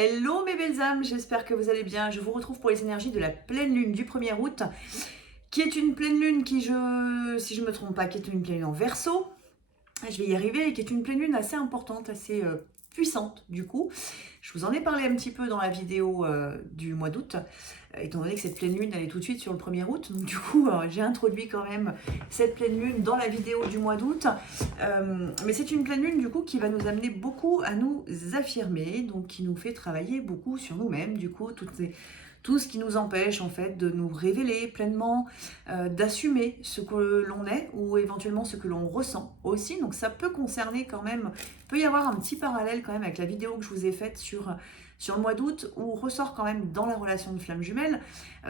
Hello mes belles âmes, j'espère que vous allez bien. Je vous retrouve pour les énergies de la pleine lune du 1er août, qui est une pleine lune qui, si je ne me trompe pas, qui est une pleine lune en Verseau. Je vais y arriver, et qui est une pleine lune assez importante, assez puissante du coup. Je vous en ai parlé un petit peu dans la vidéo du mois d'août, étant donné que cette pleine lune elle est tout de suite sur le 1er août. Donc du coup, j'ai introduit quand même cette pleine lune dans la vidéo du mois d'août. Mais c'est une pleine lune du coup qui va nous amener beaucoup à nous affirmer, donc qui nous fait travailler beaucoup sur nous-mêmes. Du coup, tout ce qui nous empêche en fait de nous révéler pleinement, d'assumer ce que l'on est ou éventuellement ce que l'on ressent aussi. Donc ça peut concerner quand même, il peut y avoir un petit parallèle quand même avec la vidéo que je vous ai faite sur le mois d'août, où ressort quand même dans la relation de flamme jumelle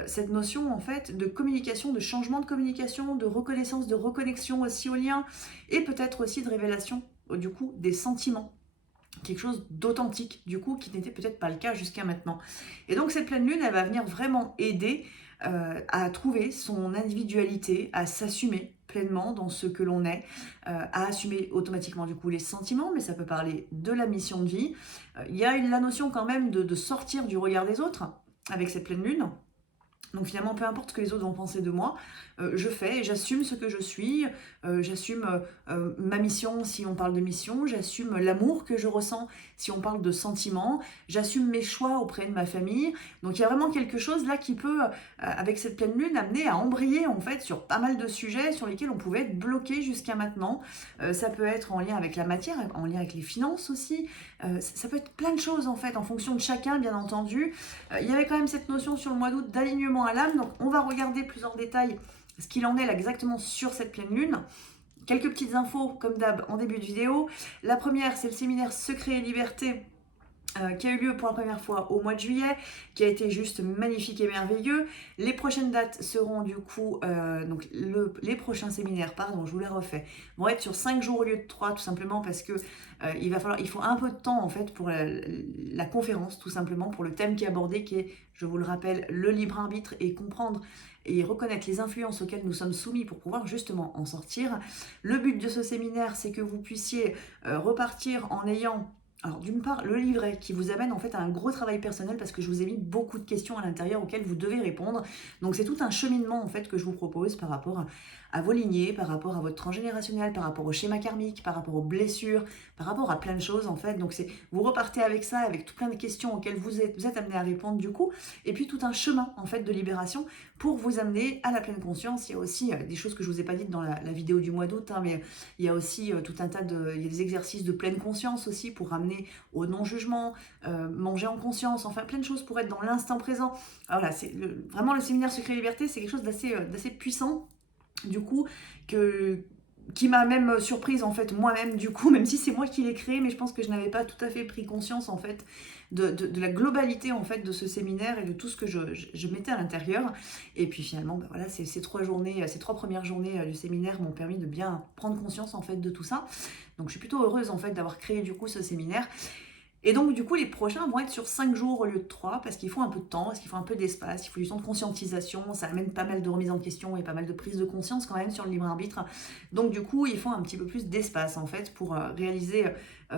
cette notion en fait de communication, de changement de communication, de reconnaissance, de reconnexion aussi au lien, et peut-être aussi de révélation du coup des sentiments, quelque chose d'authentique du coup qui n'était peut-être pas le cas jusqu'à maintenant. Et donc cette pleine lune elle va venir vraiment aider à trouver son individualité, à s'assumer pleinement dans ce que l'on est, à assumer automatiquement du coup les sentiments, mais ça peut parler de la mission de vie. Il y a la notion quand même de sortir du regard des autres avec cette pleine lune. Donc finalement, peu importe ce que les autres vont penser de moi, je fais, j'assume ce que je suis, j'assume ma mission si on parle de mission, j'assume l'amour que je ressens si on parle de sentiments, j'assume mes choix auprès de ma famille. Donc il y a vraiment quelque chose là qui peut, avec cette pleine lune, amener à embrayer en fait sur pas mal de sujets sur lesquels on pouvait être bloqué jusqu'à maintenant. Ça peut être en lien avec la matière, en lien avec les finances aussi, ça peut être plein de choses en fait, en fonction de chacun bien entendu. Il y avait quand même cette notion sur le mois d'août d'alignement à l'âme, donc on va regarder plus en détail ce qu'il en est là exactement sur cette pleine lune. Quelques petites infos comme d'hab en début de vidéo. La première, c'est le séminaire Secret et Liberté qui a eu lieu pour la première fois au mois de juillet, qui a été juste magnifique et merveilleux. Les prochaines dates seront du coup, donc les prochains séminaires, pardon, je vous les refais, vont être sur 5 jours au lieu de 3, tout simplement parce que il faut un peu de temps en fait pour la conférence, tout simplement, pour le thème qui est abordé, qui est, je vous le rappelle, le libre arbitre, et comprendre et reconnaître les influences auxquelles nous sommes soumis pour pouvoir justement en sortir. Le but de ce séminaire, c'est que vous puissiez repartir en ayant, alors d'une part, le livret qui vous amène en fait à un gros travail personnel, parce que je vous ai mis beaucoup de questions à l'intérieur auxquelles vous devez répondre. Donc c'est tout un cheminement en fait que je vous propose par rapport à vos lignées, par rapport à votre transgénérationnel, par rapport au schéma karmique, par rapport aux blessures, par rapport à plein de choses en fait. Donc vous repartez avec ça, avec tout plein de questions auxquelles vous êtes amené à répondre du coup, et puis tout un chemin en fait de libération pour vous amener à la pleine conscience. Il y a aussi des choses que je vous ai pas dites dans la vidéo du mois d'août, hein, mais il y a aussi tout un tas il y a des exercices de pleine conscience aussi pour ramener au non-jugement, manger en conscience, enfin plein de choses pour être dans l'instant présent. Alors là, vraiment le séminaire Secret et Liberté, c'est quelque chose d'assez puissant, du coup, qui m'a même surprise en fait moi-même du coup, même si c'est moi qui l'ai créé, mais je pense que je n'avais pas tout à fait pris conscience en fait de la globalité en fait de ce séminaire et de tout ce que je mettais à l'intérieur. Et puis finalement, ben voilà, ces 3 premières journées du séminaire m'ont permis de bien prendre conscience en fait de tout ça. Donc je suis plutôt heureuse en fait d'avoir créé du coup ce séminaire. Et donc du coup les prochains vont être sur 5 jours au lieu de 3, parce qu'il faut un peu de temps, parce qu'il faut un peu d'espace, il faut du temps de conscientisation, ça amène pas mal de remise en question et pas mal de prise de conscience quand même sur le libre arbitre. Donc du coup il faut un petit peu plus d'espace en fait pour réaliser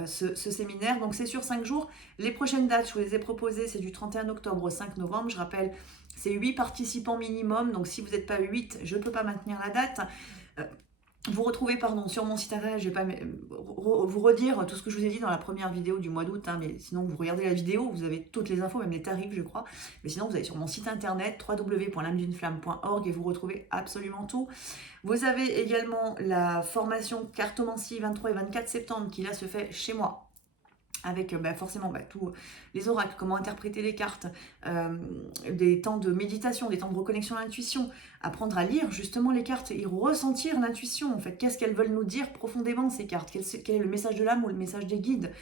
ce séminaire. Donc c'est sur 5 jours. Les prochaines dates, je vous les ai proposées, c'est du 31 octobre au 5 novembre. Je rappelle, c'est 8 participants minimum, donc si vous n'êtes pas 8, je ne peux pas maintenir la date. Vous retrouvez, pardon, sur mon site internet, je ne vais pas vous redire tout ce que je vous ai dit dans la première vidéo du mois d'août, hein, mais sinon vous regardez la vidéo, vous avez toutes les infos, même les tarifs je crois. Mais sinon vous allez sur mon site internet www.lameduneflamme.org et vous retrouvez absolument tout. Vous avez également la formation Cartomancie 23 et 24 septembre qui là se fait chez moi, avec forcément tous les oracles, comment interpréter les cartes, des temps de méditation, des temps de reconnexion à l'intuition, apprendre à lire justement les cartes et ressentir l'intuition en fait. Qu'est-ce qu'elles veulent nous dire profondément ces cartes, quel est le message de l'âme ou le message des guides.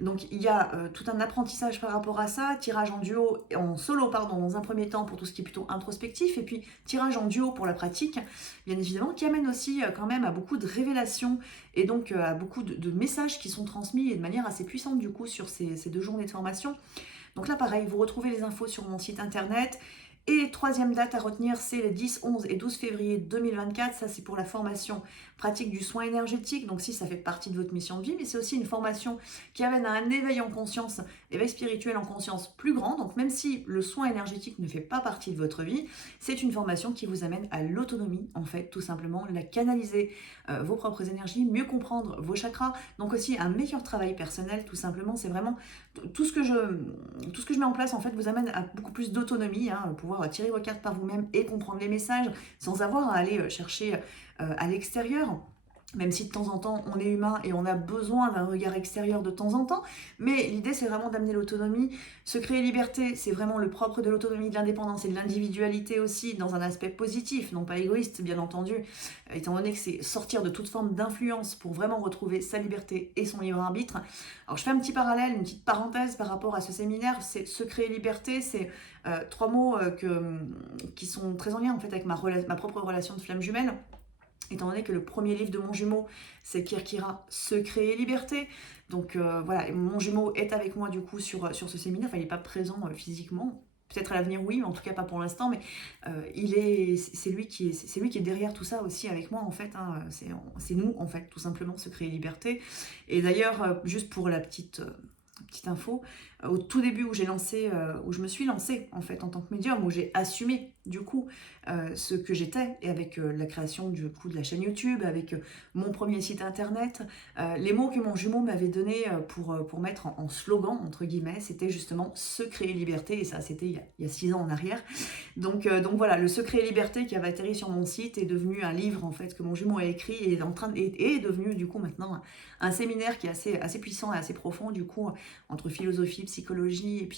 Donc il y a tout un apprentissage par rapport à ça, tirage en solo dans un premier temps pour tout ce qui est plutôt introspectif, et puis tirage en duo pour la pratique, bien évidemment, qui amène aussi quand même à beaucoup de révélations, et donc à beaucoup de messages qui sont transmis et de manière assez puissante du coup sur ces 2 journées de formation. Donc là pareil, vous retrouvez les infos sur mon site internet. Et troisième date à retenir, c'est les 10, 11 et 12 février 2024. Ça, c'est pour la formation pratique du soin énergétique. Donc, si ça fait partie de votre mission de vie, mais c'est aussi une formation qui amène à un éveil en conscience, éveil spirituel en conscience plus grand. Donc, même si le soin énergétique ne fait pas partie de votre vie, c'est une formation qui vous amène à l'autonomie, en fait, tout simplement, la canaliser vos propres énergies, mieux comprendre vos chakras. Donc, aussi un meilleur travail personnel, tout simplement. C'est vraiment tout ce que je mets en place, en fait, vous amène à beaucoup plus d'autonomie, pouvoir tirer vos cartes par vous-même et comprendre les messages sans avoir à aller chercher à l'extérieur. Même si de temps en temps on est humain et on a besoin d'un regard extérieur de temps en temps, mais l'idée c'est vraiment d'amener l'autonomie. Secret et liberté, c'est vraiment le propre de l'autonomie, de l'indépendance et de l'individualité aussi, dans un aspect positif, non pas égoïste bien entendu, étant donné que c'est sortir de toute forme d'influence pour vraiment retrouver sa liberté et son libre arbitre. Alors je fais un petit parallèle, une petite parenthèse par rapport à ce séminaire, c'est secret et liberté, c'est trois mots qui sont très en lien en fait avec ma propre relation de flamme jumelle. Étant donné que le premier livre de mon jumeau, c'est Kirkira, Secret et Liberté. Donc voilà, mon jumeau est avec moi du coup sur ce séminaire. Enfin, il n'est pas présent physiquement. Peut-être à l'avenir, oui, mais en tout cas pas pour l'instant. Mais c'est lui qui est derrière tout ça aussi avec moi, en fait. C'est nous, en fait, tout simplement, Secret et Liberté. Et d'ailleurs, juste pour la petite info, au tout début où je me suis lancée en fait en tant que médium, où j'ai assumé du coup ce que j'étais, et avec la création du coup de la chaîne YouTube, avec mon premier site internet, les mots que mon jumeau m'avait donnés pour mettre en slogan entre guillemets, c'était justement secret et liberté, et ça c'était il y a 6 ans en arrière. Donc voilà, le secret et liberté qui avait atterri sur mon site est devenu un livre en fait que mon jumeau a écrit et est devenu du coup maintenant un séminaire qui est assez puissant et assez profond du coup, entre philosophie, psychologie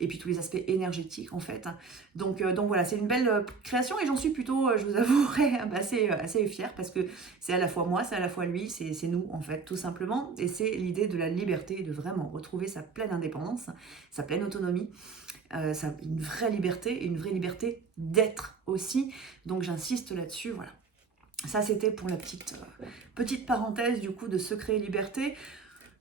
et puis tous les aspects énergétiques en fait. Donc voilà, c'est une belle création et j'en suis plutôt, je vous avouerai, assez fière, parce que c'est à la fois moi, c'est à la fois lui, c'est nous en fait, tout simplement. Et c'est l'idée de la liberté, de vraiment retrouver sa pleine indépendance, sa pleine autonomie, une vraie liberté, et une vraie liberté d'être aussi. Donc j'insiste là-dessus, voilà. Ça c'était pour la petite parenthèse du coup de Secret et Liberté.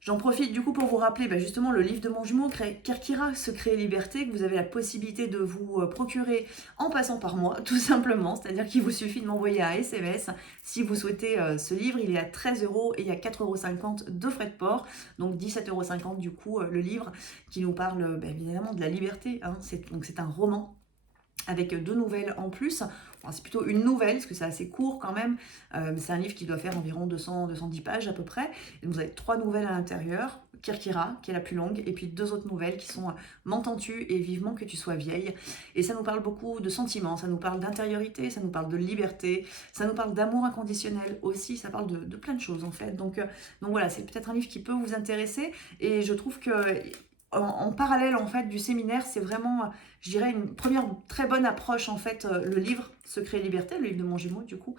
J'en profite du coup pour vous rappeler justement le livre de mon jumeau, Kirkira, Secret et Liberté, que vous avez la possibilité de vous procurer en passant par moi, tout simplement. C'est-à-dire qu'il vous suffit de m'envoyer un SMS. Si vous souhaitez ce livre, il est à 13 € et il y a 4,50 € de frais de port. Donc 17,50 € du coup le livre qui nous parle évidemment de la liberté. Donc c'est un roman avec 2 nouvelles en plus. Enfin, c'est plutôt une nouvelle, parce que c'est assez court quand même. C'est un livre qui doit faire environ 210 pages à peu près. Et vous avez 3 nouvelles à l'intérieur. Kirkira, qui est la plus longue, et puis 2 autres nouvelles qui sont M'entends-tu et Vivement que tu sois vieille. Et ça nous parle beaucoup de sentiments, ça nous parle d'intériorité, ça nous parle de liberté, ça nous parle d'amour inconditionnel aussi, ça parle de plein de choses en fait. Donc voilà, c'est peut-être un livre qui peut vous intéresser, et je trouve que en parallèle en fait du séminaire, c'est vraiment, je dirais, une première très bonne approche en fait, le livre Secret et Liberté, le livre de mon jumeau du coup,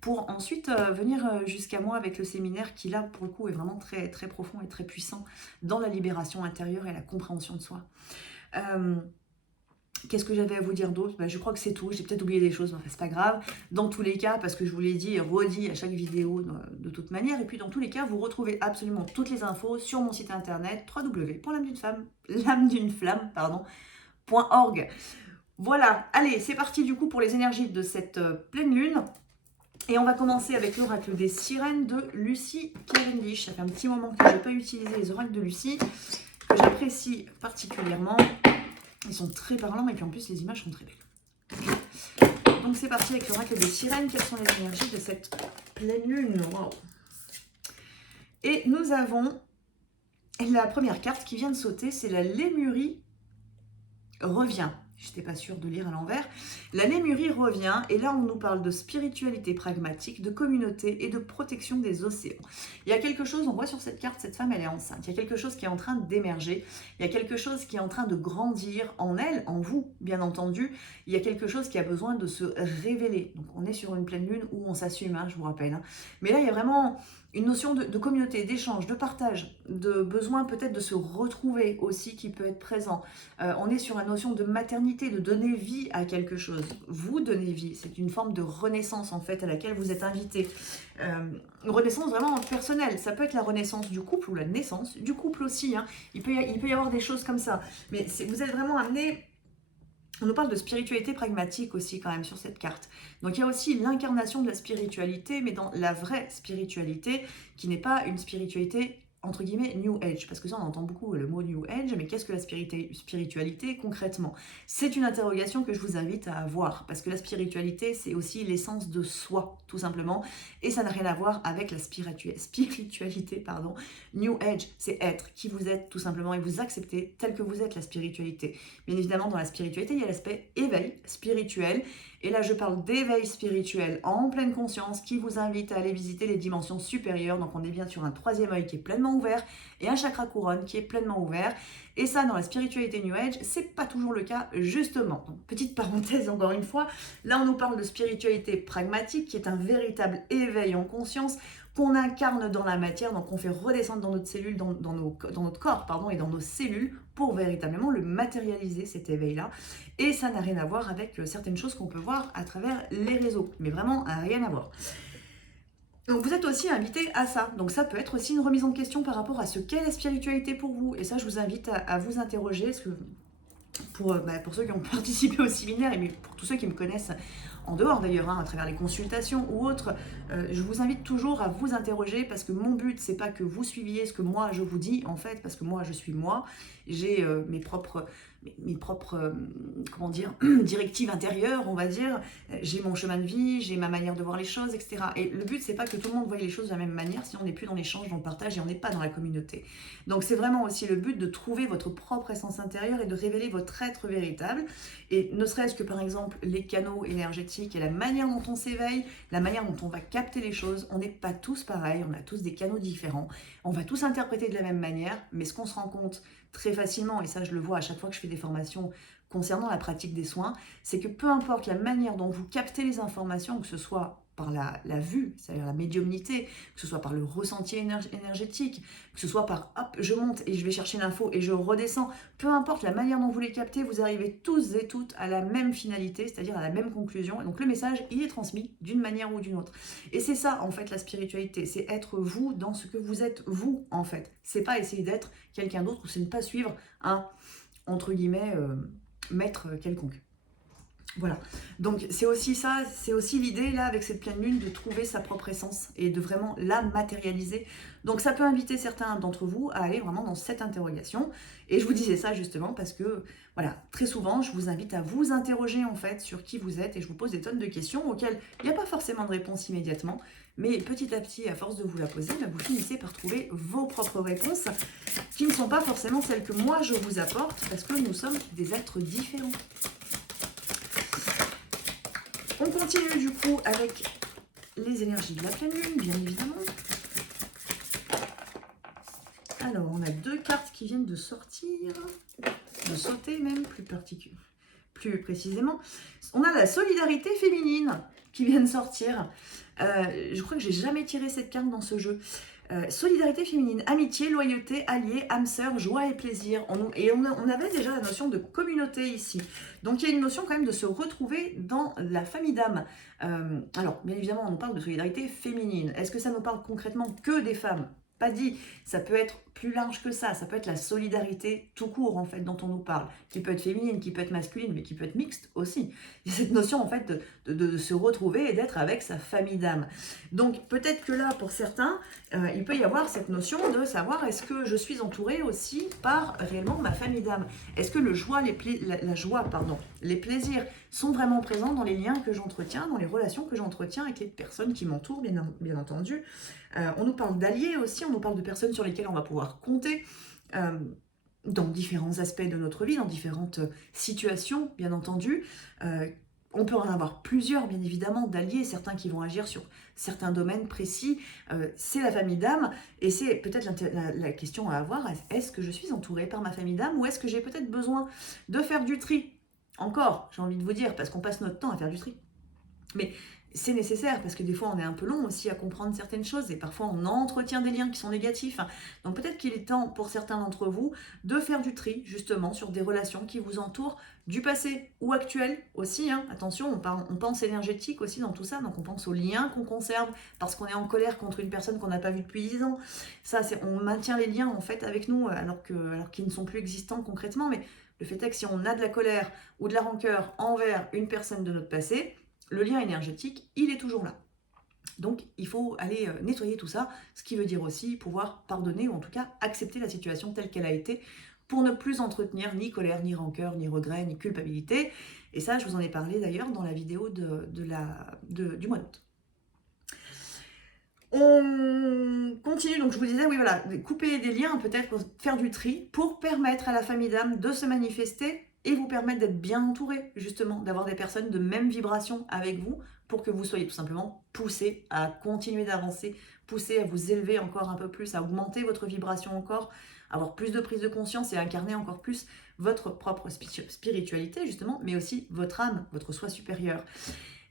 pour ensuite venir jusqu'à moi avec le séminaire qui là pour le coup est vraiment très, très profond et très puissant dans la libération intérieure et la compréhension de soi. Qu'est-ce que j'avais à vous dire d'autre? Je crois que c'est tout. J'ai peut-être oublié des choses, mais c'est pas grave. Dans tous les cas, parce que je vous l'ai dit et redit à chaque vidéo de toute manière, et puis dans tous les cas, vous retrouvez absolument toutes les infos sur mon site internet www.lameduneflamme.org. Voilà, allez, c'est parti du coup pour les énergies de cette pleine lune. Et on va commencer avec l'oracle des sirènes de Lucie Cavendish. Ça fait un petit moment que je n'ai pas utilisé les oracles de Lucie, que j'apprécie particulièrement. Ils sont très parlants et puis en plus les images sont très belles. Donc c'est parti avec l'oracle des sirènes. Quelles sont les énergies de cette pleine lune? Wow. Et nous avons la première carte qui vient de sauter, c'est la Lémurie revient. Je n'étais pas sûre de lire à l'envers. La Lémurie revient, et là on nous parle de spiritualité pragmatique, de communauté et de protection des océans. Il y a quelque chose, on voit sur cette carte, cette femme elle est enceinte, il y a quelque chose qui est en train d'émerger, il y a quelque chose qui est en train de grandir en elle, en vous bien entendu, il y a quelque chose qui a besoin de se révéler. Donc on est sur une pleine lune où on s'assume, je vous rappelle. Mais là il y a vraiment une notion de communauté, d'échange, de partage, de besoin peut-être de se retrouver aussi qui peut être présent. On est sur une notion de maternité, de donner vie à quelque chose. Vous donnez vie, c'est une forme de renaissance en fait à laquelle vous êtes invité. Une renaissance vraiment personnelle, ça peut être la renaissance du couple ou la naissance du couple aussi. Il peut y avoir des choses comme ça. Mais vous êtes vraiment amené On nous parle de spiritualité pragmatique aussi quand même sur cette carte. Donc il y a aussi l'incarnation de la spiritualité, mais dans la vraie spiritualité, qui n'est pas une spiritualité entre guillemets New Age, parce que ça on entend beaucoup le mot New Age, mais qu'est-ce que la spiritualité concrètement? C'est une interrogation que je vous invite à avoir, parce que la spiritualité c'est aussi l'essence de soi, tout simplement, et ça n'a rien à voir avec la spiritualité, pardon. New Age, c'est être qui vous êtes tout simplement, et vous accepter tel que vous êtes la spiritualité. Bien évidemment dans la spiritualité il y a l'aspect éveil spirituel, et là je parle d'éveil spirituel en pleine conscience qui vous invite à aller visiter les dimensions supérieures, donc on est bien sur un troisième œil qui est pleinement ouvert et un chakra couronne qui est pleinement ouvert. Et ça, dans la spiritualité New Age, c'est pas toujours le cas, justement. Donc, petite parenthèse encore une fois, là on nous parle de spiritualité pragmatique qui est un véritable éveil en conscience qu'on incarne dans la matière, donc on fait redescendre dans notre cellule, dans notre corps, pardon, et dans nos cellules pour véritablement le matérialiser, cet éveil-là. Et ça n'a rien à voir avec certaines choses qu'on peut voir à travers les réseaux, mais vraiment rien à voir. Donc vous êtes aussi invité à ça. Donc ça peut être aussi une remise en question par rapport à ce qu'est la spiritualité pour vous. Et ça, je vous invite à vous interroger. Parce que pour ceux qui ont participé au séminaire, et pour tous ceux qui me connaissent en dehors d'ailleurs, à travers les consultations ou autres, je vous invite toujours à vous interroger, parce que mon but, c'est pas que vous suiviez ce que moi je vous dis, en fait, parce que moi je suis moi, j'ai mes propres comment dire, directives intérieures, on va dire, j'ai mon chemin de vie, j'ai ma manière de voir les choses, etc. Et le but, c'est pas que tout le monde voie les choses de la même manière, sinon on n'est plus dans l'échange, dans le partage, et on n'est pas dans la communauté. Donc c'est vraiment aussi le but de trouver votre propre essence intérieure et de révéler votre être véritable. Et ne serait-ce que par exemple les canaux énergétiques et la manière dont on s'éveille, la manière dont on va capter les choses, on n'est pas tous pareils, on a tous des canaux différents, on va tous interpréter de la même manière, mais ce qu'on se rend compte très facilement, et ça je le vois à chaque fois que je fais des formations concernant la pratique des soins, c'est que peu importe la manière dont vous captez les informations, que ce soit par la vue, c'est-à-dire la médiumnité, que ce soit par le ressenti énergétique, que ce soit par hop, je monte et je vais chercher l'info et je redescends, peu importe la manière dont vous les captez, vous arrivez tous et toutes à la même finalité, c'est-à-dire à la même conclusion. Et donc le message, il est transmis d'une manière ou d'une autre. Et c'est ça en fait la spiritualité, c'est être vous dans ce que vous êtes vous en fait. C'est pas essayer d'être quelqu'un d'autre, ou c'est ne pas suivre un, entre guillemets, maître quelconque. Voilà, donc c'est aussi ça, c'est aussi l'idée là avec cette pleine lune de trouver sa propre essence et de vraiment la matérialiser. Donc ça peut inviter certains d'entre vous à aller vraiment dans cette interrogation. Et je vous disais ça justement parce que voilà, très souvent je vous invite à vous interroger en fait sur qui vous êtes, et je vous pose des tonnes de questions auxquelles il n'y a pas forcément de réponse immédiatement, mais petit à petit, à force de vous la poser, vous finissez par trouver vos propres réponses qui ne sont pas forcément celles que moi je vous apporte, parce que nous sommes des êtres différents. On continue du coup avec les énergies de la pleine lune, bien évidemment. Alors, on a deux cartes qui viennent de sortir, de sauter même, plus précisément. On a la solidarité féminine qui vient de sortir. Je crois que j'ai jamais tiré cette carte dans ce jeu. Solidarité féminine, amitié, loyauté, alliés, âme sœur, joie et plaisir. On avait déjà la notion de communauté ici. Donc il y a une notion quand même de se retrouver dans la famille d'âme. Alors bien évidemment on nous parle de solidarité féminine. Est-ce que ça nous parle concrètement que des femmes? Pas dit, ça peut être plus large que ça peut être la solidarité tout court en fait dont on nous parle, qui peut être féminine, qui peut être masculine, mais qui peut être mixte aussi. Il y a cette notion en fait de se retrouver et d'être avec sa famille d'âme. Donc peut-être que là pour certains, il peut y avoir cette notion de savoir est-ce que je suis entourée aussi par réellement ma famille d'âme? Est-ce que les plaisirs sont vraiment présents dans les liens que j'entretiens, dans les relations que j'entretiens avec les personnes qui m'entourent, bien entendu. On nous parle d'alliés aussi, on nous parle de personnes sur lesquelles on va pouvoir compter dans différents aspects de notre vie, dans différentes situations, bien entendu. On peut en avoir plusieurs, bien évidemment, d'alliés, certains qui vont agir sur certains domaines précis. C'est la famille d'âme, et c'est peut-être la question à avoir, est-ce que je suis entourée par ma famille d'âme, ou est-ce que j'ai peut-être besoin de faire du tri? Encore, j'ai envie de vous dire, parce qu'on passe notre temps à faire du tri. Mais c'est nécessaire parce que des fois on est un peu long aussi à comprendre certaines choses et parfois on entretient des liens qui sont négatifs. Donc peut-être qu'il est temps pour certains d'entre vous de faire du tri justement sur des relations qui vous entourent du passé ou actuel aussi. Attention, on pense énergétique aussi dans tout ça, donc on pense aux liens qu'on conserve parce qu'on est en colère contre une personne qu'on n'a pas vue depuis 10 ans. Ça, on maintient les liens en fait avec nous alors qu'ils ne sont plus existants concrètement, mais le fait est que si on a de la colère ou de la rancœur envers une personne de notre passé, le lien énergétique, il est toujours là. Donc, il faut aller nettoyer tout ça, ce qui veut dire aussi pouvoir pardonner ou en tout cas accepter la situation telle qu'elle a été pour ne plus entretenir ni colère, ni rancœur, ni regret, ni culpabilité. Et ça, je vous en ai parlé d'ailleurs dans la vidéo du mois d'août. On continue, donc je vous disais, oui voilà, couper des liens, peut-être faire du tri pour permettre à la famille d'âme de se manifester et vous permettre d'être bien entouré, justement, d'avoir des personnes de même vibration avec vous pour que vous soyez tout simplement poussés à continuer d'avancer, poussés à vous élever encore un peu plus, à augmenter votre vibration encore, avoir plus de prise de conscience et incarner encore plus votre propre spiritualité, justement, mais aussi votre âme, votre soi supérieur.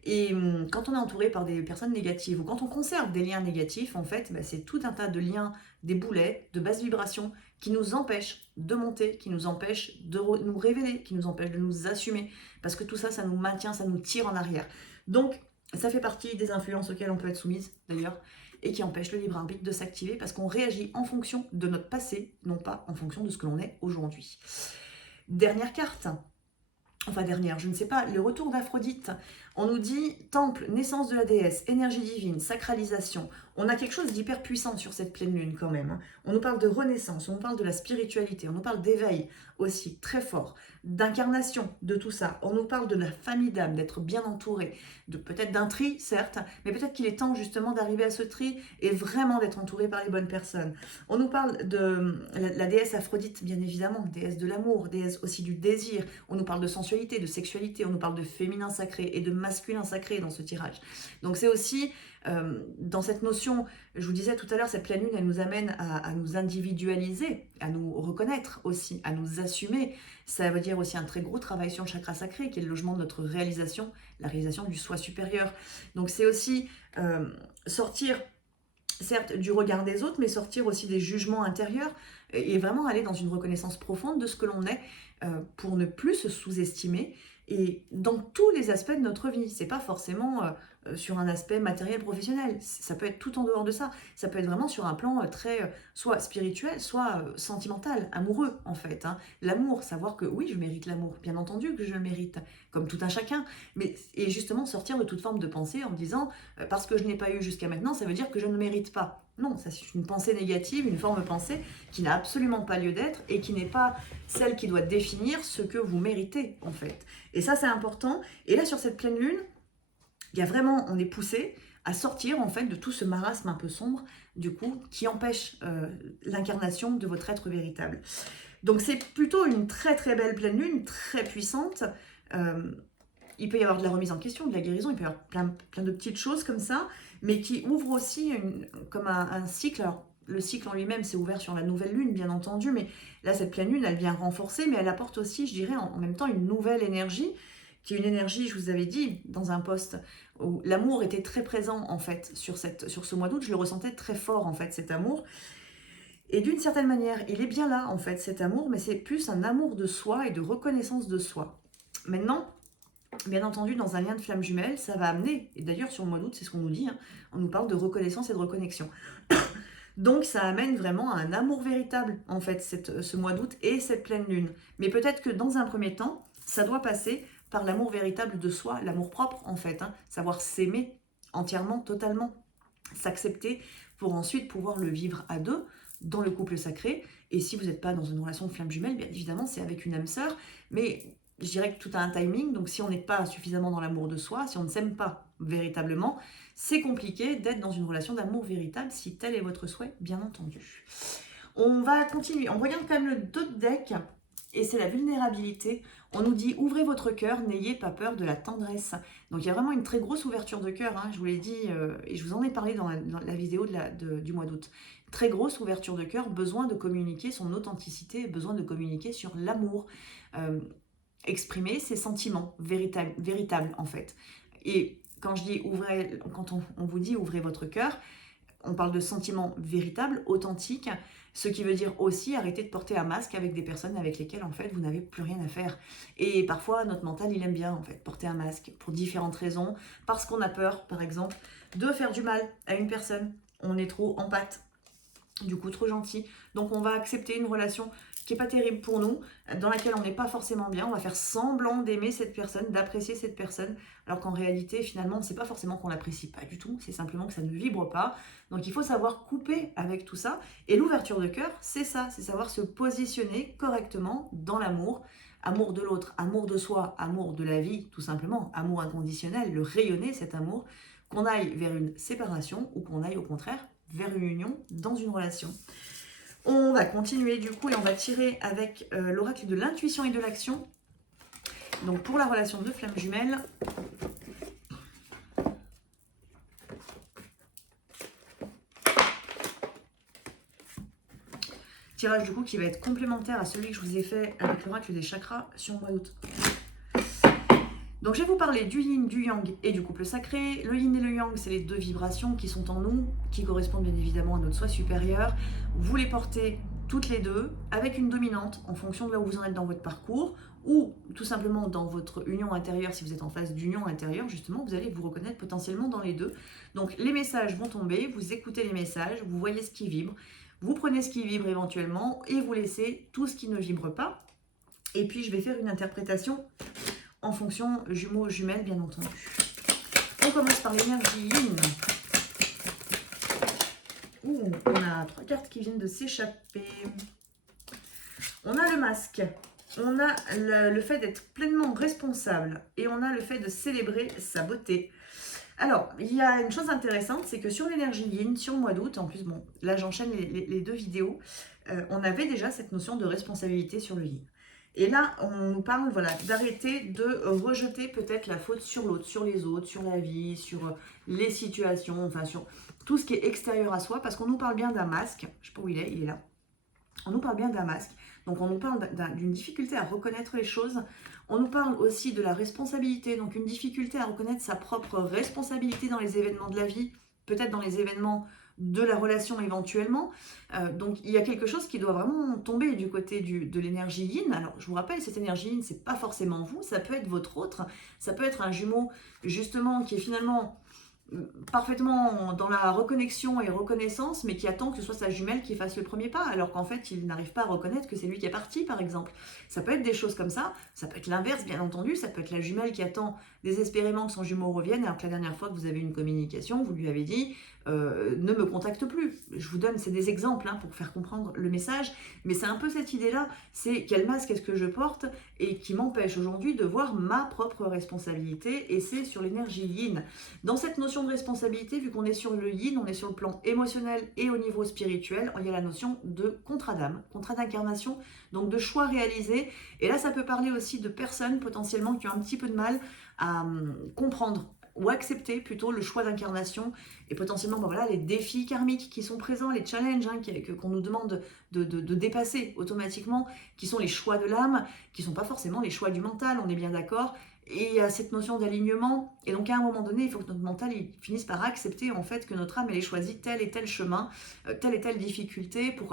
Et quand on est entouré par des personnes négatives ou quand on conserve des liens négatifs, en fait, c'est tout un tas de liens, des boulets, de basse vibration qui nous empêchent de monter, qui nous empêchent de nous révéler, qui nous empêchent de nous assumer. Parce que tout ça, ça nous maintient, ça nous tire en arrière. Donc, ça fait partie des influences auxquelles on peut être soumise, d'ailleurs, et qui empêchent le libre arbitre de s'activer parce qu'on réagit en fonction de notre passé, non pas en fonction de ce que l'on est aujourd'hui. Dernière carte. Enfin dernière, je ne sais pas, le retour d'Aphrodite. On nous dit temple, naissance de la déesse, énergie divine, sacralisation. On a quelque chose d'hyper puissant sur cette pleine lune quand même. On nous parle de renaissance, on nous parle de la spiritualité, on nous parle d'éveil aussi, très fort, d'incarnation de tout ça. On nous parle de la famille d'âme, d'être bien entouré, de peut-être d'un tri, certes, mais peut-être qu'il est temps justement d'arriver à ce tri et vraiment d'être entouré par les bonnes personnes. On nous parle de la déesse Aphrodite, bien évidemment, déesse de l'amour, déesse aussi du désir. On nous parle de sensualité, de sexualité, on nous parle de féminin sacré et de masculin sacré dans ce tirage. Donc c'est aussi dans cette notion, je vous disais tout à l'heure, cette pleine lune, elle nous amène à nous individualiser, à nous reconnaître aussi, à nous assumer. Ça veut dire aussi un très gros travail sur le chakra sacré, qui est le logement de notre réalisation, la réalisation du soi supérieur. Donc c'est aussi sortir, certes, du regard des autres, mais sortir aussi des jugements intérieurs et vraiment aller dans une reconnaissance profonde de ce que l'on est pour ne plus se sous-estimer et dans tous les aspects de notre vie. C'est pas forcément sur un aspect matériel professionnel, ça peut être tout en dehors de ça. Ça peut être vraiment sur un plan très soit spirituel, soit sentimental, amoureux en fait. L'amour, savoir que oui, je mérite l'amour, bien entendu que je le mérite, comme tout un chacun, mais et justement sortir de toute forme de pensée en me disant parce que je n'ai pas eu jusqu'à maintenant, ça veut dire que je ne mérite pas. Non, ça c'est une pensée négative, une forme de pensée qui n'a absolument pas lieu d'être et qui n'est pas celle qui doit définir ce que vous méritez en fait. Et ça c'est important. Et là sur cette pleine lune, il y a vraiment, on est poussé à sortir en fait de tout ce marasme un peu sombre du coup qui empêche l'incarnation de votre être véritable. Donc c'est plutôt une très très belle pleine lune, très puissante. Il peut y avoir de la remise en question, de la guérison, il peut y avoir plein de petites choses comme ça, mais qui ouvrent aussi comme un cycle. Alors, le cycle en lui-même, c'est ouvert sur la nouvelle lune, bien entendu, mais là, cette pleine lune, elle vient renforcer, mais elle apporte aussi, je dirais, en même temps, une nouvelle énergie, qui est une énergie, je vous avais dit, dans un post, où l'amour était très présent, en fait, sur ce mois d'août. Je le ressentais très fort, en fait, cet amour. Et d'une certaine manière, il est bien là, en fait, cet amour, mais c'est plus un amour de soi et de reconnaissance de soi. Maintenant, bien entendu, dans un lien de flamme jumelle, ça va amener, et d'ailleurs sur le mois d'août, c'est ce qu'on nous dit, on nous parle de reconnaissance et de reconnexion. Donc ça amène vraiment à un amour véritable, en fait, ce mois d'août et cette pleine lune. Mais peut-être que dans un premier temps, ça doit passer par l'amour véritable de soi, l'amour propre, en fait, savoir s'aimer entièrement, totalement, s'accepter pour ensuite pouvoir le vivre à deux, dans le couple sacré. Et si vous n'êtes pas dans une relation de flamme jumelle, bien évidemment, c'est avec une âme sœur, mais je dirais que tout a un timing, donc si on n'est pas suffisamment dans l'amour de soi, si on ne s'aime pas véritablement, c'est compliqué d'être dans une relation d'amour véritable, si tel est votre souhait, bien entendu. On va continuer, on regarde quand même le dos de deck, et c'est la vulnérabilité. On nous dit, ouvrez votre cœur, n'ayez pas peur de la tendresse. Donc il y a vraiment une très grosse ouverture de cœur, je vous l'ai dit, et je vous en ai parlé dans la vidéo du mois d'août. Très grosse ouverture de cœur, besoin de communiquer son authenticité, besoin de communiquer sur l'amour. Exprimer ses sentiments véritables en fait. Et quand je dis ouvrez, quand on vous dit ouvrez votre cœur, on parle de sentiments véritables, authentiques, ce qui veut dire aussi arrêter de porter un masque avec des personnes avec lesquelles en fait vous n'avez plus rien à faire. Et parfois notre mental il aime bien en fait porter un masque pour différentes raisons, parce qu'on a peur par exemple de faire du mal à une personne, on est trop en pâte, du coup trop gentil, donc on va accepter une relation qui n'est pas terrible pour nous, dans laquelle on n'est pas forcément bien, on va faire semblant d'aimer cette personne, d'apprécier cette personne, alors qu'en réalité, finalement, c'est pas forcément qu'on l'apprécie pas du tout, c'est simplement que ça ne vibre pas. Donc il faut savoir couper avec tout ça, et l'ouverture de cœur, c'est ça, c'est savoir se positionner correctement dans l'amour, amour de l'autre, amour de soi, amour de la vie, tout simplement, amour inconditionnel, le rayonner cet amour, qu'on aille vers une séparation ou qu'on aille au contraire vers une union dans une relation. On va continuer du coup et on va tirer avec l'oracle de l'intuition et de l'action. Donc pour la relation de flamme jumelle, tirage du coup qui va être complémentaire à celui que je vous ai fait avec l'oracle des chakras sur le mois d'août. Donc je vais vous parler du yin, du yang et du couple sacré. Le yin et le yang, c'est les deux vibrations qui sont en nous, qui correspondent bien évidemment à notre soi supérieur. Vous les portez toutes les deux, avec une dominante en fonction de là où vous en êtes dans votre parcours, ou tout simplement dans votre union intérieure, si vous êtes en phase d'union intérieure, justement, vous allez vous reconnaître potentiellement dans les deux. Donc les messages vont tomber, vous écoutez les messages, vous voyez ce qui vibre, vous prenez ce qui vibre éventuellement, et vous laissez tout ce qui ne vibre pas. Et puis je vais faire une interprétation en fonction jumeaux, jumelles, bien entendu. On commence par l'énergie yin. Ouh, on a 3 cartes qui viennent de s'échapper. On a le masque. On a le fait d'être pleinement responsable. Et on a le fait de célébrer sa beauté. Alors, il y a une chose intéressante, c'est que sur l'énergie yin, sur le mois d'août, en plus, bon, là j'enchaîne les deux vidéos, on avait déjà cette notion de responsabilité sur le yin. Et là, on nous parle voilà, d'arrêter de rejeter peut-être la faute sur l'autre, sur les autres, sur la vie, sur les situations, enfin sur tout ce qui est extérieur à soi, parce qu'on nous parle bien d'un masque. Je sais pas où il est là. On nous parle bien d'un masque. Donc on nous parle d'une difficulté à reconnaître les choses. On nous parle aussi de la responsabilité, donc une difficulté à reconnaître sa propre responsabilité dans les événements de la vie, peut-être dans les événements de la relation éventuellement. Donc il y a quelque chose qui doit vraiment tomber du côté de l'énergie yin. Alors je vous rappelle, cette énergie yin, c'est pas forcément vous, ça peut être votre autre, ça peut être un jumeau justement qui est finalement parfaitement dans la reconnexion et reconnaissance, mais qui attend que ce soit sa jumelle qui fasse le premier pas, alors qu'en fait il n'arrive pas à reconnaître que c'est lui qui est parti par exemple. Ça peut être des choses comme ça peut être l'inverse bien entendu, ça peut être la jumelle qui attend désespérément que son jumeau revienne, alors que la dernière fois que vous avez eu une communication, vous lui avez dit ne me contacte plus. Je vous donne, c'est des exemples pour faire comprendre le message, mais c'est un peu cette idée-là, c'est quel masque est-ce que je porte et qui m'empêche aujourd'hui de voir ma propre responsabilité, et c'est sur l'énergie yin. Dans cette notion de responsabilité, vu qu'on est sur le yin, on est sur le plan émotionnel et au niveau spirituel, il y a la notion de contrat d'âme, contrat d'incarnation, donc de choix réalisés, et là ça peut parler aussi de personnes potentiellement qui ont un petit peu de mal à comprendre ou accepter plutôt le choix d'incarnation et potentiellement voilà, les défis karmiques qui sont présents, les challenges qu'on nous demande de dépasser automatiquement, qui sont les choix de l'âme, qui ne sont pas forcément les choix du mental, on est bien d'accord. Et il y a cette notion d'alignement, et donc à un moment donné, il faut que notre mental il finisse par accepter en fait que notre âme elle ait choisi tel et tel chemin, telle et telle difficulté pour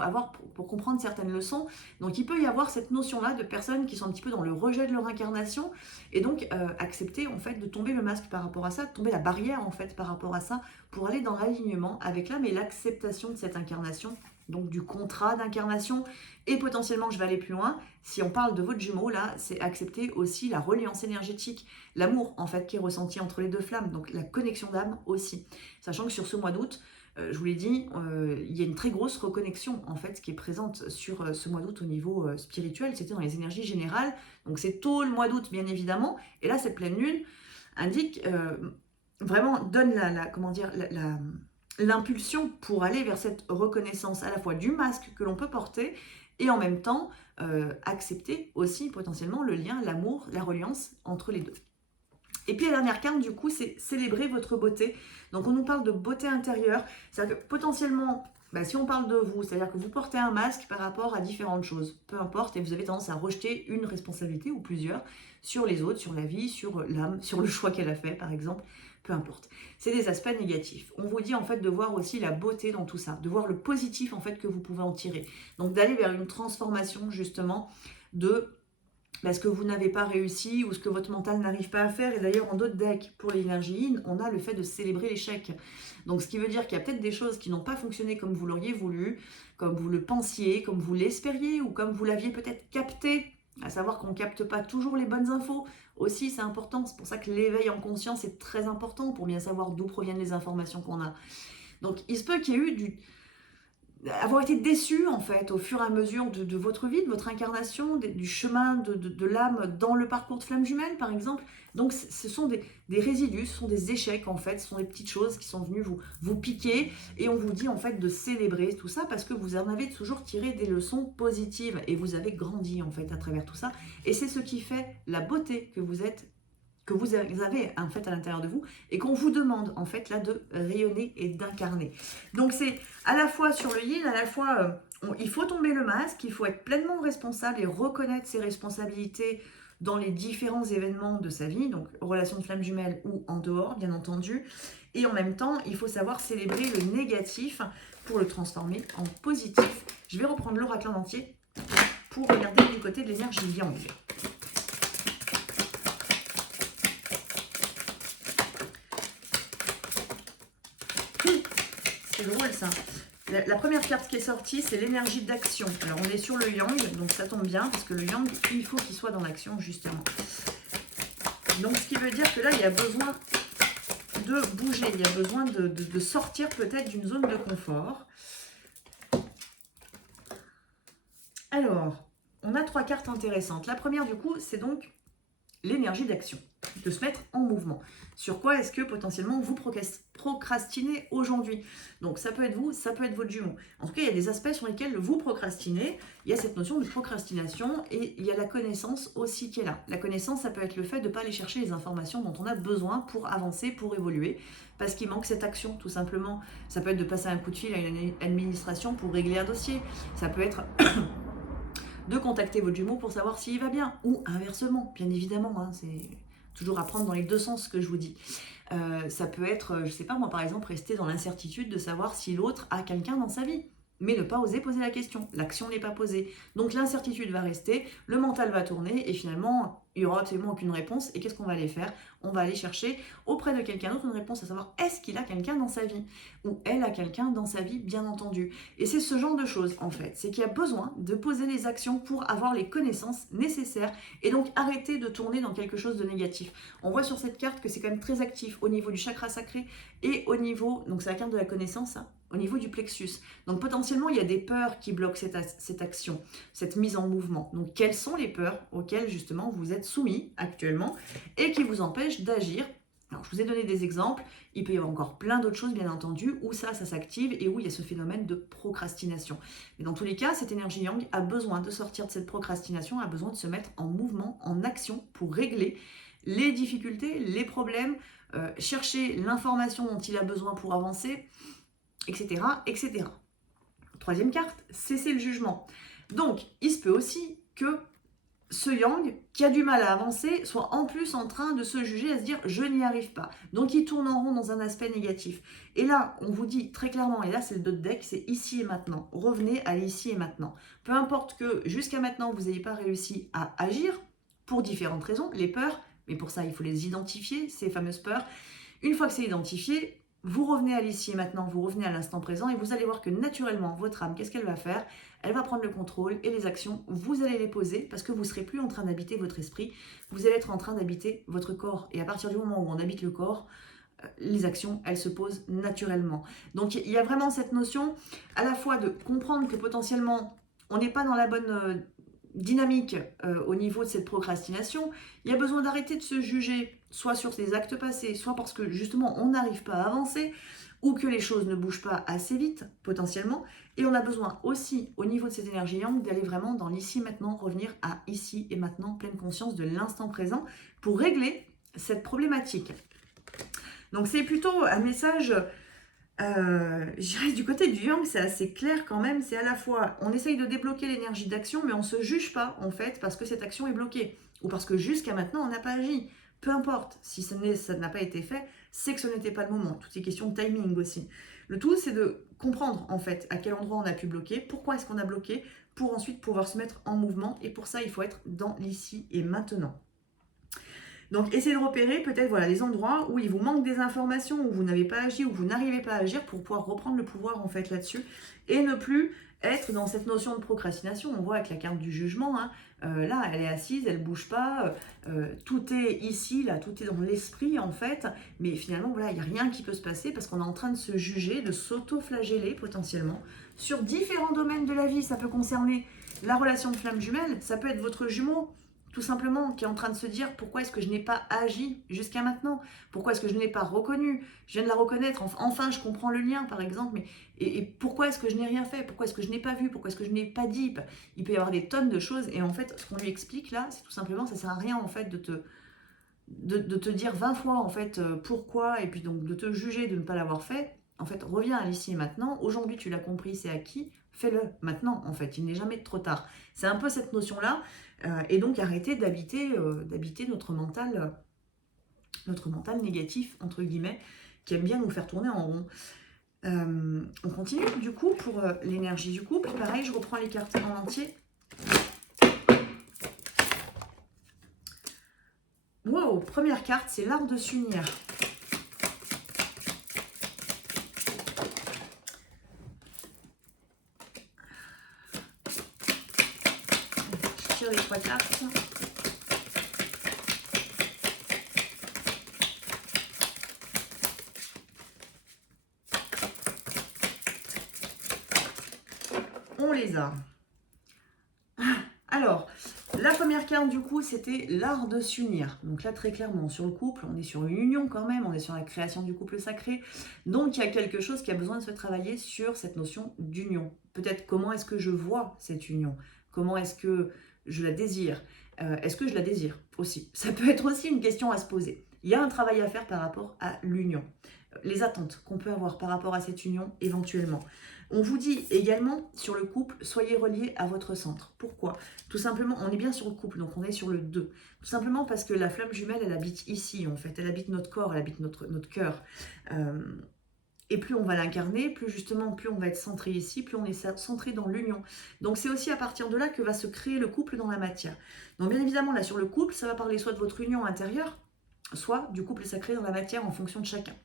comprendre certaines leçons. Donc il peut y avoir cette notion-là de personnes qui sont un petit peu dans le rejet de leur incarnation, et donc accepter en fait de tomber le masque par rapport à ça, de tomber la barrière en fait par rapport à ça, pour aller dans l'alignement avec l'âme et l'acceptation de cette incarnation, donc du contrat d'incarnation. Et potentiellement, je vais aller plus loin, si on parle de votre jumeau, là, c'est accepter aussi la reliance énergétique, l'amour, en fait, qui est ressenti entre les deux flammes, donc la connexion d'âme aussi. Sachant que sur ce mois d'août, je vous l'ai dit, il y a une très grosse reconnexion, en fait, qui est présente sur ce mois d'août au niveau spirituel, c'était dans les énergies générales, donc c'est tôt le mois d'août, bien évidemment, et là, cette pleine lune indique, vraiment, donne l'impulsion pour aller vers cette reconnaissance à la fois du masque que l'on peut porter, et en même temps accepter aussi potentiellement le lien, l'amour, la reliance entre les deux. Et puis la dernière carte du coup c'est célébrer votre beauté. Donc on nous parle de beauté intérieure, c'est-à-dire que potentiellement Bah, si on parle de vous, c'est-à-dire que vous portez un masque par rapport à différentes choses, peu importe, et vous avez tendance à rejeter une responsabilité ou plusieurs sur les autres, sur la vie, sur l'âme, sur le choix qu'elle a fait par exemple, peu importe. C'est des aspects négatifs. On vous dit en fait de voir aussi la beauté dans tout ça, de voir le positif en fait que vous pouvez en tirer. Donc d'aller vers une transformation justement de ce que vous n'avez pas réussi ou ce que votre mental n'arrive pas à faire. Et d'ailleurs, en d'autres decks, pour l'énergie yin, on a le fait de célébrer l'échec. Donc, ce qui veut dire qu'il y a peut-être des choses qui n'ont pas fonctionné comme vous l'auriez voulu, comme vous le pensiez, comme vous l'espériez ou comme vous l'aviez peut-être capté. À savoir qu'on ne capte pas toujours les bonnes infos. Aussi, c'est important. C'est pour ça que l'éveil en conscience est très important pour bien savoir d'où proviennent les informations qu'on a. Donc, il se peut qu'il y ait eu avoir été déçu en fait au fur et à mesure de votre vie, de votre incarnation, du chemin de l'âme dans le parcours de flamme jumelle par exemple. Donc ce sont des résidus, ce sont des échecs en fait, ce sont des petites choses qui sont venues vous piquer et on vous dit en fait de célébrer tout ça parce que vous en avez toujours tiré des leçons positives et vous avez grandi en fait à travers tout ça et c'est ce qui fait la beauté que vous êtes, que vous avez en fait à l'intérieur de vous et qu'on vous demande en fait là de rayonner et d'incarner. Donc c'est à la fois sur le yin, à la fois il faut tomber le masque, il faut être pleinement responsable et reconnaître ses responsabilités dans les différents événements de sa vie, donc relation de flamme jumelle ou en dehors bien entendu, et en même temps il faut savoir célébrer le négatif pour le transformer en positif. Je vais reprendre l'oracle en entier pour regarder du côté de l'énergie yang. C'est drôle ça. La première carte qui est sortie, c'est l'énergie d'action. Alors on est sur le yang, donc ça tombe bien, parce que le yang, il faut qu'il soit dans l'action justement. Donc ce qui veut dire que là, il y a besoin de bouger, il y a besoin de sortir peut-être d'une zone de confort. Alors, on a 3 cartes intéressantes. La première du coup, c'est donc l'énergie d'action, de se mettre en mouvement. Sur quoi est-ce que potentiellement vous procrastinez aujourd'hui? Donc ça peut être vous, ça peut être votre jumeau. En tout cas, il y a des aspects sur lesquels vous procrastinez. Il y a cette notion de procrastination et il y a la connaissance aussi qui est là. La connaissance, ça peut être le fait de ne pas aller chercher les informations dont on a besoin pour avancer, pour évoluer, parce qu'il manque cette action tout simplement. Ça peut être de passer un coup de fil à une administration pour régler un dossier. Ça peut être de contacter votre jumeau pour savoir s'il va bien, ou inversement, bien évidemment, hein, c'est toujours à prendre dans les deux sens ce que je vous dis. Ça peut être, je sais pas moi par exemple, rester dans l'incertitude de savoir si l'autre a quelqu'un dans sa vie, mais ne pas oser poser la question, l'action n'est pas posée. Donc l'incertitude va rester, le mental va tourner, et finalement, il n'y aura absolument aucune réponse, et qu'est-ce qu'on va aller faire? On va aller chercher auprès de quelqu'un d'autre une réponse, à savoir est-ce qu'il a quelqu'un dans sa vie? Ou elle a quelqu'un dans sa vie, bien entendu. Et c'est ce genre de choses, en fait, c'est qu'il y a besoin de poser les actions pour avoir les connaissances nécessaires, et donc arrêter de tourner dans quelque chose de négatif. On voit sur cette carte que c'est quand même très actif au niveau du chakra sacré, et au niveau, donc c'est la carte de la connaissance, hein, au niveau du plexus. Donc potentiellement, il y a des peurs qui bloquent cette action, cette mise en mouvement. Donc quelles sont les peurs auxquelles justement vous êtes soumis actuellement et qui vous empêchent d'agir? Alors je vous ai donné des exemples, il peut y avoir encore plein d'autres choses bien entendu, où ça s'active et où il y a ce phénomène de procrastination. Mais dans tous les cas, cette énergie yang a besoin de sortir de cette procrastination, a besoin de se mettre en mouvement, en action pour régler les difficultés, les problèmes, chercher l'information dont il a besoin pour avancer, etc., etc. Troisième carte, cesser le jugement. Donc, il se peut aussi que ce yang, qui a du mal à avancer, soit en plus en train de se juger, à se dire « je n'y arrive pas ». Donc, il tourne en rond dans un aspect négatif. Et là, on vous dit très clairement, et là c'est le dos de deck, c'est ici et maintenant. Revenez à l'ici et maintenant. Peu importe que jusqu'à maintenant, vous n'ayez pas réussi à agir, pour différentes raisons, les peurs, mais pour ça, il faut les identifier, ces fameuses peurs. Une fois que c'est identifié, vous revenez à l'ici et maintenant, vous revenez à l'instant présent et vous allez voir que naturellement, votre âme, qu'est-ce qu'elle va faire? Elle va prendre le contrôle et les actions, vous allez les poser parce que vous ne serez plus en train d'habiter votre esprit, vous allez être en train d'habiter votre corps. Et à partir du moment où on habite le corps, les actions, elles se posent naturellement. Donc il y a vraiment cette notion à la fois de comprendre que potentiellement, on n'est pas dans la bonne dynamique au niveau de cette procrastination. Il y a besoin d'arrêter de se juger, soit sur ses actes passés, soit parce que justement on n'arrive pas à avancer, ou que les choses ne bougent pas assez vite, potentiellement. Et on a besoin aussi, au niveau de cette énergie yang, d'aller vraiment dans l'ici maintenant, revenir à ici et maintenant, pleine conscience de l'instant présent, pour régler cette problématique. Donc c'est plutôt un message Je dirais du côté du yang, c'est assez clair quand même. C'est à la fois, on essaye de débloquer l'énergie d'action, mais on ne se juge pas en fait parce que cette action est bloquée ou parce que jusqu'à maintenant on n'a pas agi. Peu importe, si ça n'a pas été fait, c'est que ce n'était pas le moment. Tout est question de timing aussi. Le tout, c'est de comprendre en fait à quel endroit on a pu bloquer, pourquoi est-ce qu'on a bloqué, pour ensuite pouvoir se mettre en mouvement. Et pour ça, il faut être dans l'ici et maintenant. Donc, essayez de repérer peut-être voilà, les endroits où il vous manque des informations, où vous n'avez pas agi, où vous n'arrivez pas à agir pour pouvoir reprendre le pouvoir en fait là-dessus et ne plus être dans cette notion de procrastination. On voit avec la carte du jugement, hein, là elle est assise, elle ne bouge pas, tout est ici, là, tout est dans l'esprit en fait, mais finalement voilà, il n'y a rien qui peut se passer parce qu'on est en train de se juger, de s'auto-flageller potentiellement sur différents domaines de la vie. Ça peut concerner la relation de flamme jumelle, ça peut être votre jumeau, tout simplement, qui est en train de se dire pourquoi est-ce que je n'ai pas agi jusqu'à maintenant, pourquoi est-ce que je n'ai pas reconnu, je viens de la reconnaître, enfin je comprends le lien par exemple, mais et pourquoi est-ce que je n'ai rien fait, pourquoi est-ce que je n'ai pas vu, pourquoi est-ce que je n'ai pas dit, il peut y avoir des tonnes de choses et en fait ce qu'on lui explique là, c'est tout simplement, ça sert à rien en fait de te dire 20 fois en fait pourquoi et puis donc de te juger de ne pas l'avoir fait. En fait, reviens à l'ici et maintenant. Aujourd'hui, tu l'as compris, c'est acquis. Fais-le maintenant, en fait. Il n'est jamais trop tard. C'est un peu cette notion-là. Et donc, arrêter d'habiter notre mental négatif, entre guillemets, qui aime bien nous faire tourner en rond. On continue, du coup, pour l'énergie du couple. Pareil, je reprends les cartes en entier. Wow, première carte, c'est l'art de s'unir. Je tire les 3 cartes. On les a. Alors, la première carte du coup, c'était l'art de s'unir. Donc là, très clairement, sur le couple, on est sur une union quand même, on est sur la création du couple sacré. Donc il y a quelque chose qui a besoin de se travailler sur cette notion d'union. Peut-être comment est-ce que je vois cette union? Comment est-ce que je la désire? Est-ce que je la désire aussi? Ça peut être aussi une question à se poser. Il y a un travail à faire par rapport à l'union. Les attentes qu'on peut avoir par rapport à cette union éventuellement. On vous dit également sur le couple, soyez reliés à votre centre. Pourquoi? Tout simplement, on est bien sur le couple, donc on est sur le 2. Tout simplement parce que la flamme jumelle, elle habite ici en fait. Elle habite notre corps, elle habite notre cœur. Et plus on va l'incarner, plus justement, plus on va être centré ici, plus on est centré dans l'union. Donc c'est aussi à partir de là que va se créer le couple dans la matière. Donc bien évidemment, là sur le couple, ça va parler soit de votre union intérieure, soit du couple sacré dans la matière en fonction de chacun.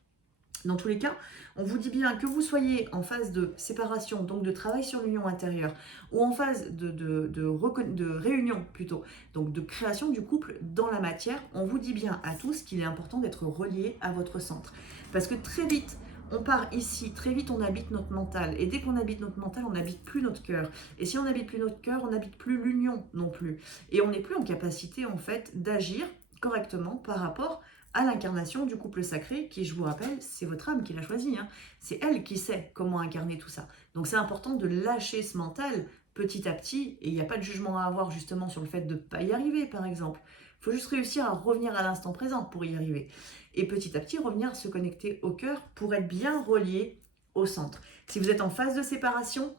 Dans tous les cas, on vous dit bien que vous soyez en phase de séparation, donc de travail sur l'union intérieure, ou en phase de réunion plutôt, donc de création du couple dans la matière, on vous dit bien à tous qu'il est important d'être relié à votre centre. Parce que très vite, on part ici, très vite on habite notre mental, et dès qu'on habite notre mental, on n'habite plus notre cœur. Et si on n'habite plus notre cœur, on n'habite plus l'union non plus. Et on n'est plus en capacité en fait d'agir correctement par rapport à l'incarnation du couple sacré, qui, je vous rappelle, c'est votre âme qui l'a choisi. Hein. C'est elle qui sait comment incarner tout ça. Donc c'est important de lâcher ce mental petit à petit, et il n'y a pas de jugement à avoir justement sur le fait de ne pas y arriver, par exemple. Il faut juste réussir à revenir à l'instant présent pour y arriver. Et petit à petit, revenir se connecter au cœur pour être bien relié au centre. Si vous êtes en phase de séparation,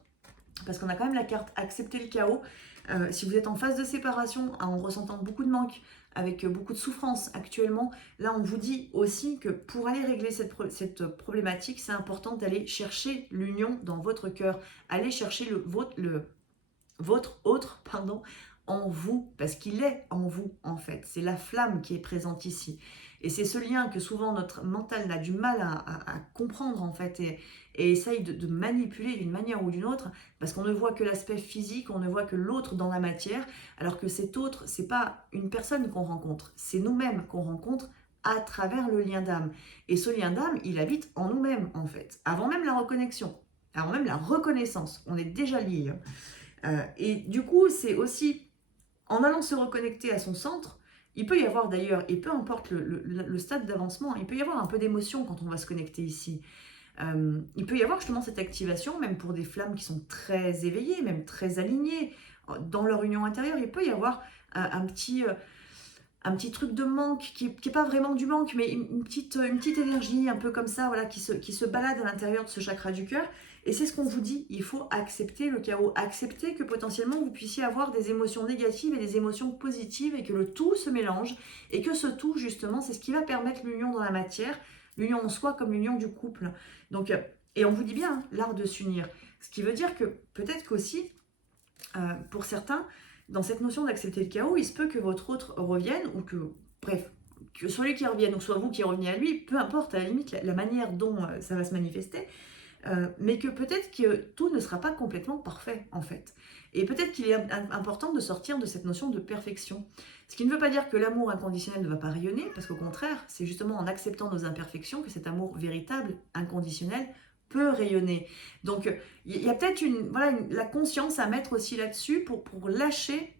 parce qu'on a quand même la carte accepter le chaos, si vous êtes en phase de séparation, en ressentant beaucoup de manque, avec beaucoup de souffrance actuellement, là on vous dit aussi que pour aller régler cette problématique, c'est important d'aller chercher l'union dans votre cœur, aller chercher votre autre en vous, parce qu'il est en vous en fait, c'est la flamme qui est présente ici. Et c'est ce lien que souvent notre mental a du mal à comprendre en fait et essaye de manipuler d'une manière ou d'une autre parce qu'on ne voit que l'aspect physique, on ne voit que l'autre dans la matière, alors que cet autre, c'est pas une personne qu'on rencontre, c'est nous-mêmes qu'on rencontre à travers le lien d'âme. Et ce lien d'âme, il habite en nous-mêmes en fait, avant même la reconnexion, avant même la reconnaissance, on est déjà liés. Et du coup, c'est aussi en allant se reconnecter à son centre. Il peut y avoir d'ailleurs, et peu importe le stade d'avancement, il peut y avoir un peu d'émotion quand on va se connecter ici. Il peut y avoir justement cette activation, même pour des flammes qui sont très éveillées, même très alignées dans leur union intérieure. Il peut y avoir un petit un petit truc de manque, qui est pas vraiment du manque, mais une petite énergie un peu comme ça, voilà, qui se balade à l'intérieur de ce chakra du cœur. Et c'est ce qu'on vous dit, il faut accepter le chaos, accepter que potentiellement vous puissiez avoir des émotions négatives et des émotions positives et que le tout se mélange et que ce tout, justement, c'est ce qui va permettre l'union dans la matière, l'union en soi comme l'union du couple. Donc, et on vous dit bien, hein, l'art de s'unir. Ce qui veut dire que peut-être qu'aussi, pour certains, dans cette notion d'accepter le chaos, il se peut que votre autre revienne ou que, bref, que soit lui qui revienne ou soit vous qui reveniez à lui, peu importe à la limite la manière dont ça va se manifester, mais que peut-être que tout ne sera pas complètement parfait en fait. Et peut-être qu'il est important de sortir de cette notion de perfection. Ce qui ne veut pas dire que l'amour inconditionnel ne va pas rayonner, parce qu'au contraire, c'est justement en acceptant nos imperfections que cet amour véritable, inconditionnel, peut rayonner. Donc il y a peut-être la conscience à mettre aussi là-dessus pour lâcher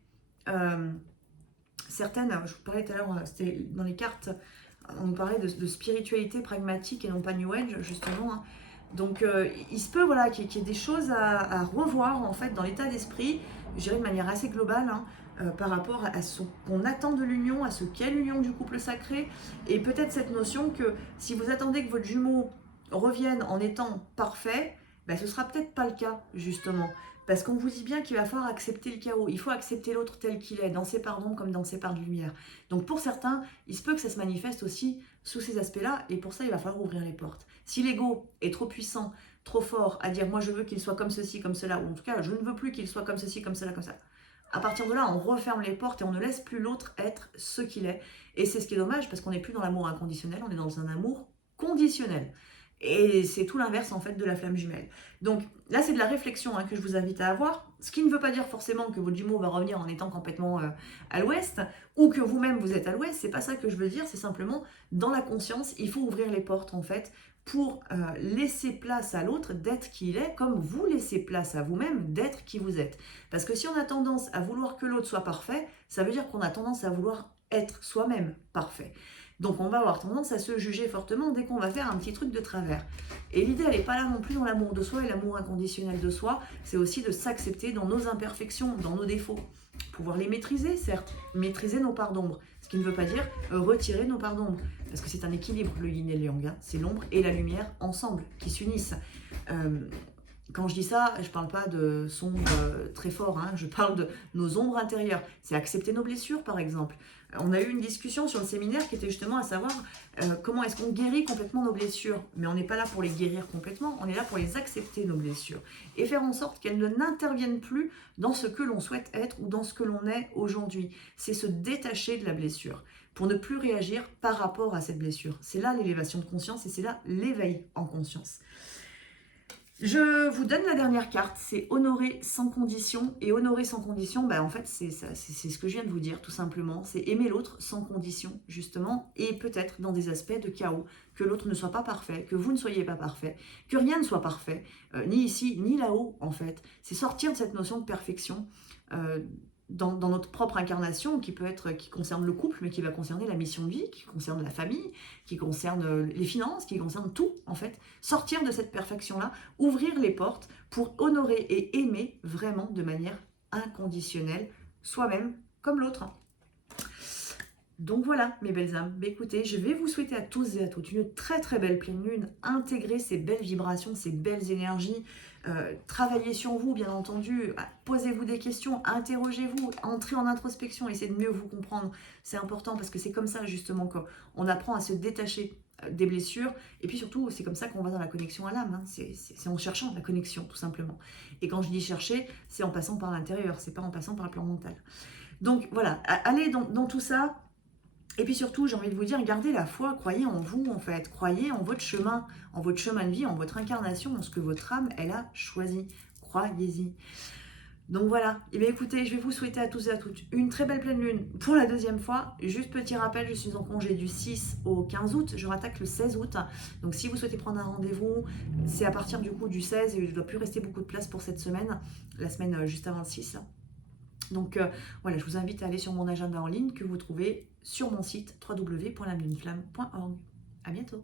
certaines, je vous parlais tout à l'heure, c'était dans les cartes, on nous parlait de spiritualité pragmatique et non pas New Age justement, hein. Donc il se peut voilà, qu'il y ait des choses à revoir en fait dans l'état d'esprit, je dirais de manière assez globale, hein, par rapport à ce qu'on attend de l'union, à ce qu'est l'union du couple sacré, et peut-être cette notion que si vous attendez que votre jumeau revienne en étant parfait, ben, ce ne sera peut-être pas le cas justement. Parce qu'on vous dit bien qu'il va falloir accepter le chaos, il faut accepter l'autre tel qu'il est, dans ses parts d'ombre comme dans ses parts de lumière. Donc pour certains, il se peut que ça se manifeste aussi sous ces aspects-là, et pour ça, il va falloir ouvrir les portes. Si l'ego est trop puissant, trop fort, à dire moi je veux qu'il soit comme ceci, comme cela, ou en tout cas je ne veux plus qu'il soit comme ceci, comme cela, comme ça, à partir de là, on referme les portes et on ne laisse plus l'autre être ce qu'il est. Et c'est ce qui est dommage, parce qu'on n'est plus dans l'amour inconditionnel, on est dans un amour conditionnel. Et c'est tout l'inverse en fait de la flamme jumelle. Donc là c'est de la réflexion que je vous invite à avoir, ce qui ne veut pas dire forcément que votre jumeau va revenir en étant complètement à l'ouest, ou que vous-même vous êtes à l'ouest, c'est pas ça que je veux dire, c'est simplement dans la conscience, il faut ouvrir les portes en fait, pour laisser place à l'autre d'être qui il est, comme vous laissez place à vous-même d'être qui vous êtes. Parce que si on a tendance à vouloir que l'autre soit parfait, ça veut dire qu'on a tendance à vouloir être soi-même parfait. Donc on va avoir tendance à se juger fortement dès qu'on va faire un petit truc de travers. Et l'idée, elle n'est pas là non plus dans l'amour de soi et l'amour inconditionnel de soi, c'est aussi de s'accepter dans nos imperfections, dans nos défauts. Pouvoir les maîtriser, certes, maîtriser nos parts d'ombre, ce qui ne veut pas dire retirer nos parts d'ombre, parce que c'est un équilibre, le yin et le yang, c'est l'ombre et la lumière ensemble, qui s'unissent. Quand je dis ça, je ne parle pas de sombre très fort, je parle de nos ombres intérieures. C'est accepter nos blessures, par exemple. On a eu une discussion sur le séminaire qui était justement à savoir comment est-ce qu'on guérit complètement nos blessures. Mais on n'est pas là pour les guérir complètement, on est là pour les accepter, nos blessures. Et faire en sorte qu'elles n'interviennent plus dans ce que l'on souhaite être ou dans ce que l'on est aujourd'hui. C'est se détacher de la blessure pour ne plus réagir par rapport à cette blessure. C'est là l'élévation de conscience et c'est là l'éveil en conscience. Je vous donne la dernière carte, c'est honorer sans condition. Et honorer sans condition, en fait, c'est ce que je viens de vous dire, tout simplement. C'est aimer l'autre sans condition, justement, et peut-être dans des aspects de chaos, que l'autre ne soit pas parfait, que vous ne soyez pas parfait, que rien ne soit parfait, ni ici, ni là-haut, en fait. C'est sortir de cette notion de perfection, dans notre propre incarnation, qui concerne le couple, mais qui va concerner la mission de vie, qui concerne la famille, qui concerne les finances, qui concerne tout, en fait. Sortir de cette perfection-là, ouvrir les portes pour honorer et aimer vraiment de manière inconditionnelle, soi-même comme l'autre. Donc voilà, mes belles âmes. Écoutez, je vais vous souhaiter à tous et à toutes une très très belle pleine lune. Intégrez ces belles vibrations, ces belles énergies. Travaillez sur vous, bien entendu. Posez-vous des questions, interrogez-vous, entrez en introspection, essayez de mieux vous comprendre. C'est important parce que c'est comme ça justement qu'on apprend à se détacher des blessures. Et puis surtout, c'est comme ça qu'on va dans la connexion à l'âme. C'est en cherchant la connexion, tout simplement. Et quand je dis chercher, c'est en passant par l'intérieur, c'est pas en passant par le plan mental. Donc voilà, allez dans tout ça. Et puis surtout, j'ai envie de vous dire, gardez la foi, croyez en vous en fait, croyez en votre chemin de vie, en votre incarnation, en ce que votre âme, elle a choisi. Croyez-y. Donc voilà, et bien écoutez, je vais vous souhaiter à tous et à toutes une très belle pleine lune pour la deuxième fois. Juste petit rappel, je suis en congé du 6 au 15 août, je rattaque le 16 août. Donc si vous souhaitez prendre un rendez-vous, c'est à partir du coup du 16 et il ne doit plus rester beaucoup de place pour cette semaine, la semaine juste avant le 6. Donc voilà, je vous invite à aller sur mon agenda en ligne que vous trouvez sur mon site www.lameduneflamme.org. À bientôt.